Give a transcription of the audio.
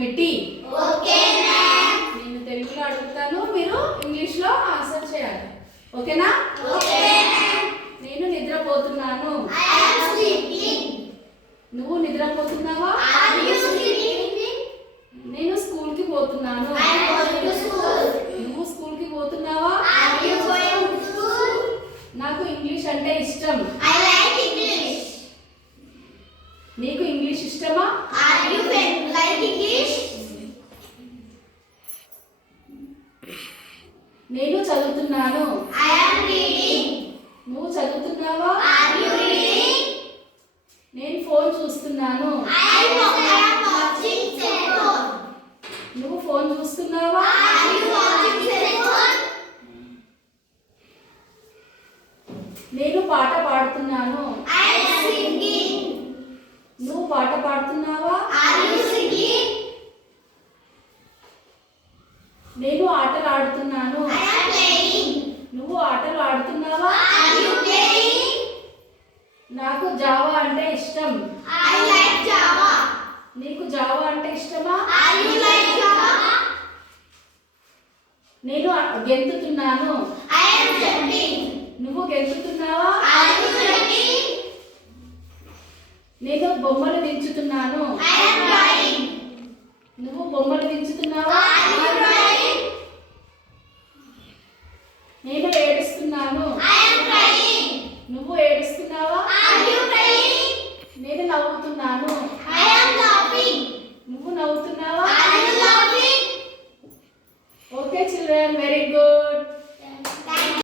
Activity. Okay ma'am. నేను తెలుగులో అడుగుతాను, మీరు ఇంగ్లీష్లో ఆన్సర్ చేయాలి. ఓకేనా? Okay ma'am. నేను నిద్రపోతున్నాను. I am sleeping. నువ్వు నిద్రపోతున్నావా? Are you sleeping? నేను స్కూల్కి పోతున్నాను. I am going to school. నువ్వు స్కూల్కి పోతున్నావా? Are you going to school? నాకు ఇంగ్లీష్ అంటే ఇష్టం. I like English. నీకు ఇంగ్లీష్ ఇష్టమా? Are you like English? నేను చదువుతున్నాను. I am reading. నువ్వు చదువుతున్నావా? Are you reading? నేను ఫోన్ చూస్తున్నాను. I am watching cell phone. నువ్వు ఫోన్ చూస్తున్నావా? Are you watching cell phone? నేను పాట పాడుతున్నాను. I am singing. నువ్వు పాట పాడుతున్నావా? Are you singing? నేను ఆటలు ఆడుతున్నాను. I am playing. నువ్వు ఆటలు ఆడుతున్నావా? Are you playing? నాకు జావా అంటే ఇష్టం. I like Java. నీకు జావా అంటే ఇష్టమా? Are you like Java? నేను గెంతుతున్నాను. I am jumping. నువ్వు గెంతుతున్నావా? Are you jumping? నేను బొమ్మలు దించుతున్నాను. I am drawing. నువ్వు బొమ్మలు దించుతున్నావా? Are you drawing? నేను ఏడు